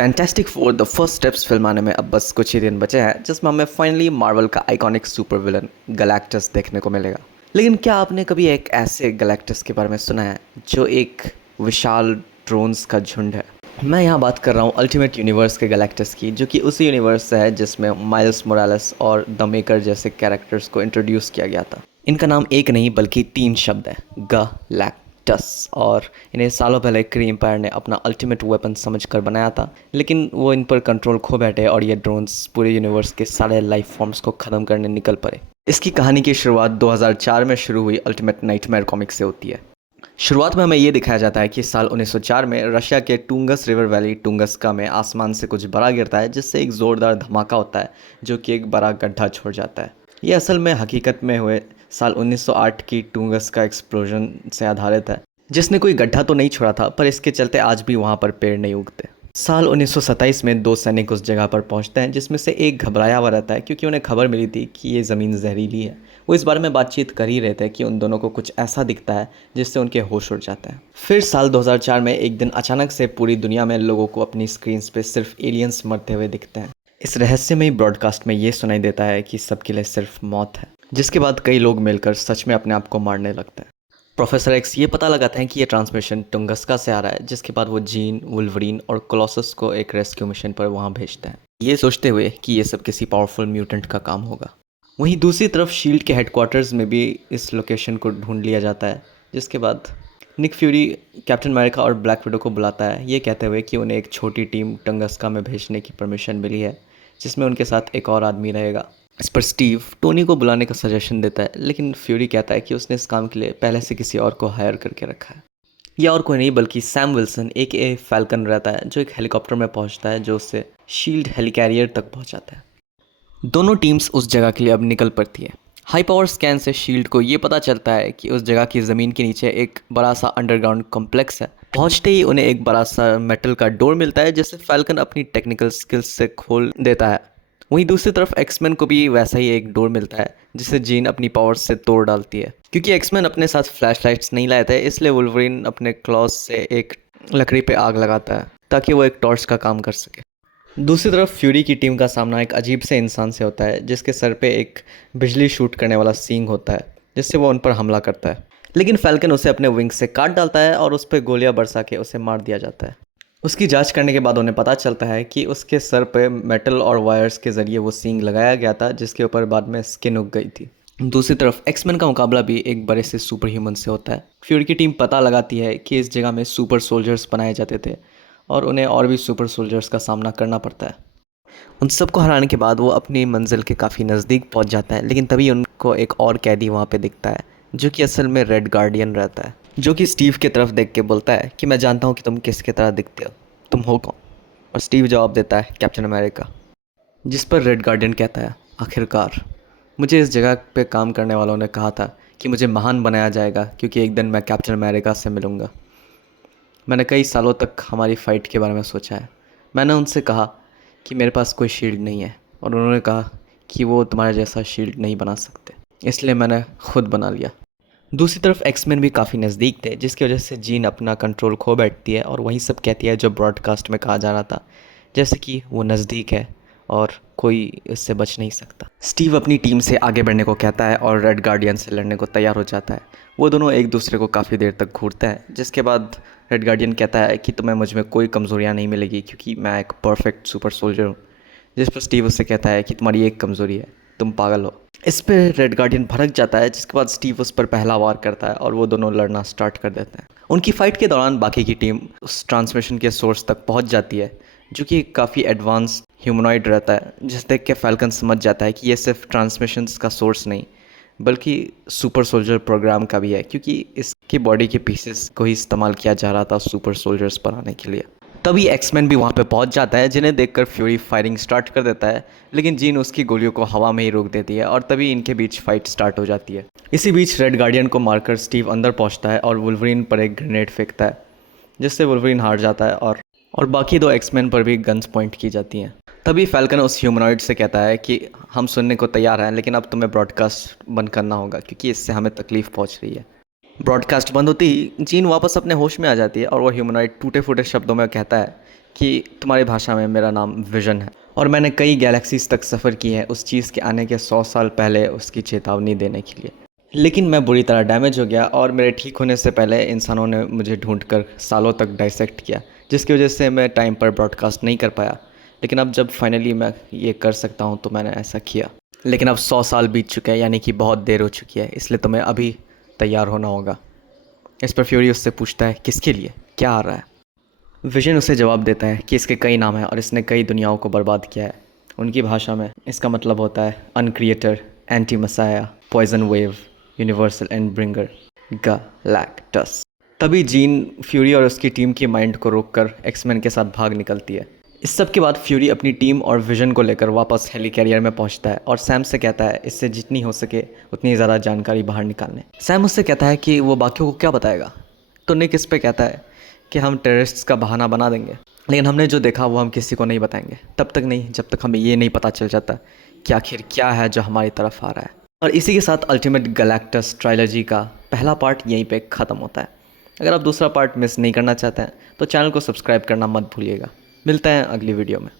Fantastic four the first steps film आने में अब बस कुछ ही दिन बचे हैं जिसमें हमें फाइनली मार्वल का आइकॉनिक सुपर विलन गैलेक्टस देखने को मिलेगा। लेकिन क्या आपने कभी एक ऐसे गैलेक्टस के बारे में सुना है जो एक विशाल ड्रोन्स का झुंड है? मैं यहाँ बात कर रहा हूँ अल्टीमेट यूनिवर्स के गैलेक्टस की, जो कि उसी यूनिवर्स से है जिसमें माइल्स मोरालेस और द मेकर जैसे कैरेक्टर्स को इंट्रोड्यूस किया गया था। इनका नाम एक नहीं बल्कि 3 शब्द है, गैलेक्टस, और इन्हें सालों पहले क्री एम्पायर ने अपना अल्टीमेट वेपन समझकर बनाया था, लेकिन वो इन पर कंट्रोल खो बैठे और ये ड्रोन्स पूरे यूनिवर्स के सारे लाइफ फॉर्म्स को ख़त्म करने निकल पड़े। इसकी कहानी की शुरुआत 2004 में शुरू हुई अल्टीमेट नाइटमेयर कॉमिक से होती है। शुरुआत में हमें ये दिखाया जाता है कि साल 1904 में रशिया के टुंगस रिवर वैली टुंगस्का में आसमान से कुछ बड़ा गिरता है, जिससे एक ज़ोरदार धमाका होता है जो कि एक बड़ा गड्ढा छोड़ जाता है। ये असल में हकीकत में हुए साल 1908 की टुंगस्का एक्सप्लोजन से आधारित है, जिसने कोई गड्ढा तो नहीं छोड़ा था, पर इसके चलते आज भी वहाँ पर पेड़ नहीं उगते। साल 1927 में 2 सैनिक उस जगह पर पहुंचते हैं, जिसमें से एक घबराया हुआ रहता है क्योंकि उन्हें खबर मिली थी कि ये ज़मीन जहरीली है। वो इस बारे में बातचीत कर ही रहे थे कि उन दोनों को कुछ ऐसा दिखता है जिससे उनके होश उड़ जाते हैं। फिर साल 2004 में एक दिन अचानक से पूरी दुनिया में लोगों को अपनी स्क्रीन्स पे सिर्फ एलियंस मरते हुए दिखते हैं। इस रहस्यमयी ब्रॉडकास्ट में ये सुनाई देता है कि सबके लिए सिर्फ मौत है, जिसके बाद कई लोग मिलकर सच में अपने आप को मारने लगते हैं। प्रोफेसर एक्स ये पता लगाते हैं कि ये ट्रांसमिशन टुंगस्का से आ रहा है, जिसके बाद वो जीन, वुल्वरीन और कोलोसस को एक रेस्क्यू मिशन पर वहाँ भेजते हैं, ये सोचते हुए कि ये सब किसी पावरफुल म्यूटेंट का काम होगा। वहीं दूसरी तरफ शील्ड के हेडक्वार्टर्स में भी इस लोकेशन को ढूंढ लिया जाता है, जिसके बाद निक फ्यूरी कैप्टन अमेरिका और ब्लैक विडो को बुलाता है, ये कहते हुए कि उन्हें एक छोटी टीम टुंगस्का में भेजने की परमिशन मिली है, जिसमें उनके साथ एक और आदमी रहेगा। इस पर स्टीव टोनी को बुलाने का सजेशन देता है, लेकिन फ्यूरी कहता है कि उसने इस काम के लिए पहले से किसी और को हायर करके रखा है। यह और कोई नहीं बल्कि सैम विल्सन ए फैल्कन रहता है, जो एक हेलीकॉप्टर में पहुंचता है जो उससे शील्ड हेलिकैरियर तक पहुंचाता है। दोनों टीम्स उस जगह के लिए अब निकल पड़ती है। हाई पावर स्कैन से शील्ड को ये पता चलता है कि उस जगह की ज़मीन के नीचे एक बड़ा सा अंडरग्राउंड कॉम्प्लेक्स है। पहुंचते ही उन्हें एक बड़ा सा मेटल का डोर मिलता है, जिसे फैल्कन अपनी टेक्निकल स्किल्स से खोल देता है। वहीं दूसरी तरफ एक्समैन को भी वैसा ही एक डोर मिलता है, जिसे जीन अपनी पावर्स से तोड़ डालती है। क्योंकि एक्समैन अपने साथ फ्लैशलाइट्स नहीं लाए थे, इसलिए वुल्वरीन अपने क्लॉज से एक लकड़ी पे आग लगाता है ताकि वो एक टॉर्च का काम कर सके। दूसरी तरफ फ्यूरी की टीम का सामना एक अजीब से इंसान से होता है, जिसके सर पे एक बिजली शूट करने वाला सींग होता है, जिससे वो उन पर हमला करता है। लेकिन फैल्कन उसे अपने विंग से काट डालता है और उस पर गोलियां बरसा के उसे मार दिया जाता है। उसकी जांच करने के बाद उन्हें पता चलता है कि उसके सर पे मेटल और वायर्स के ज़रिए वो सींग लगाया गया था, जिसके ऊपर बाद में स्किन उग गई थी। दूसरी तरफ एक्समैन का मुकाबला भी एक बड़े से सुपर ह्यूमन से होता है। फ्यूरी की टीम पता लगाती है कि इस जगह में सुपर सोल्जर्स बनाए जाते थे और उन्हें और भी सुपर सोल्जर्स का सामना करना पड़ता है। उन सबको हराने के बाद वो अपनी मंजिल के काफ़ी नज़दीक पहुंच जाता है, लेकिन तभी उनको एक और कैदी वहाँ पे दिखता है, जो कि असल में रेड गार्डियन रहता है, जो कि स्टीव की तरफ देख के बोलता है कि मैं जानता हूँ कि तुम किसकी तरह दिखते हो, तुम हो कौन? और स्टीव जवाब देता है, कैप्टन अमेरिका। जिस पर रेड गार्डियन कहता है, आखिरकार मुझे इस जगह पे काम करने वालों ने कहा था कि मुझे महान बनाया जाएगा, क्योंकि एक दिन मैं कैप्टन अमेरिका से मिलूँगा। मैंने कई सालों तक हमारी फ़ाइट के बारे में सोचा है। मैंने उनसे कहा कि मेरे पास कोई शील्ड नहीं है, और उन्होंने कहा कि वो तुम्हारे जैसा शील्ड नहीं बना सकते, इसलिए मैंने खुद बना लिया। दूसरी तरफ एक्समैन भी काफ़ी नज़दीक थे, जिसकी वजह से जीन अपना कंट्रोल खो बैठती है और वही सब कहती है जो ब्रॉडकास्ट में कहा जा रहा था, जैसे कि वो नज़दीक है और कोई इससे बच नहीं सकता। स्टीव अपनी टीम से आगे बढ़ने को कहता है और रेड गार्डियन से लड़ने को तैयार हो जाता है। वो दोनों एक दूसरे को काफ़ी देर तक घूरते हैं, जिसके बाद रेड गार्डियन कहता है कि तुम्हें मुझ में कोई कमज़ोरियाँ नहीं मिलेगी, क्योंकि मैं एक परफेक्ट सुपर सोल्जर हूँ। जिस पर स्टीव उससे कहता है कि तुम्हारी एक कमज़ोरी है, तुम पागल हो। इस पर रेड गार्डियन भड़क जाता है, जिसके बाद स्टीव उस पर पहला वार करता है और वो दोनों लड़ना स्टार्ट कर देते हैं। उनकी फ़ाइट के दौरान बाकी की टीम उस ट्रांसमिशन के सोर्स तक पहुंच जाती है, जो कि काफ़ी एडवांस ह्यूमनॉइड रहता है, जिस देख के फैल्कन समझ जाता है कि ये सिर्फ ट्रांसमिशंस का सोर्स नहीं बल्कि सुपर सोल्जर प्रोग्राम का भी है, क्योंकि इसकी बॉडी के पीसेस को ही इस्तेमाल किया जा रहा था सुपर सोल्जर्स बनाने के लिए। तभी एक्समैन भी वहाँ पे पहुँच जाता है, जिन्हें देखकर फ्यूरी फायरिंग स्टार्ट कर देता है, लेकिन जीन उसकी गोलियों को हवा में ही रोक देती है और तभी इनके बीच फाइट स्टार्ट हो जाती है। इसी बीच रेड गार्डियन को मारकर स्टीव अंदर पहुँचता है और वुल्वरीन पर एक ग्रेनेड फेंकता है, जिससे वुल्वरीन हार जाता है और बाकी 2 एक्समैन पर भी गन्स पॉइंट की जाती हैं। तभी फैल्कन उस ह्यूमनॉइड से कहता है कि हम सुनने को तैयार हैं, लेकिन अब तुम्हें ब्रॉडकास्ट बंद करना होगा, क्योंकि इससे हमें तकलीफ़ पहुंच रही है। ब्रॉडकास्ट बंद होती ही जीन वापस अपने होश में आ जाती है और वो ह्यूमनॉइड टूटे फूटे शब्दों में कहता है कि तुम्हारी भाषा में मेरा नाम विजन है और मैंने कई गैलेक्सीज तक सफ़र की है उस चीज़ के आने के 100 साल पहले उसकी चेतावनी देने के लिए। लेकिन मैं बुरी तरह डैमेज हो गया और मेरे ठीक होने से पहले इंसानों ने मुझे ढूंढकर सालों तक डाइसेक्ट किया, जिसकी वजह से मैं टाइम पर ब्रॉडकास्ट नहीं कर पाया। लेकिन अब जब फाइनली मैं ये कर सकता हूँ तो मैंने ऐसा किया। लेकिन अब 100 साल बीत चुके हैं, यानी कि बहुत देर हो चुकी है, इसलिए तुम्हें अभी तैयार होना होगा। इस पर फ्यूरी उससे पूछता है किसके लिए, क्या आ रहा है। विजन उसे जवाब देता है कि इसके कई नाम हैं और इसने कई दुनियाओं को बर्बाद किया है। उनकी भाषा में इसका मतलब होता है uncreator, anti messiah, poison wave, universal end bringer, Galactus. तभी जीन फ्यूरी और उसकी टीम की माइंड को रोककर एक्समैन के साथ भाग निकलती है। इस सब के बाद फ्यूरी अपनी टीम और विजन को लेकर वापस हेली कैरियर में पहुंचता है और सैम से कहता है इससे जितनी हो सके उतनी ज़्यादा जानकारी बाहर निकालने। सैम उससे कहता है कि वो बाकियों को क्या बताएगा, तो निक इस पे कहता है कि हम टेररिस्ट्स का बहाना बना देंगे, लेकिन हमने जो देखा वो हम किसी को नहीं बताएंगे, तब तक नहीं जब तक हमें ये नहीं पता चल जाता कि आखिर क्या है जो हमारी तरफ आ रहा है। और इसी के साथ अल्टीमेट गैलेक्टस ट्रायलॉजी का पहला पार्ट यहीं पे ख़त्म होता है। अगर आप दूसरा पार्ट मिस नहीं करना चाहते हैं तो चैनल को सब्सक्राइब करना मत भूलिएगा। मिलते हैं अगली वीडियो में।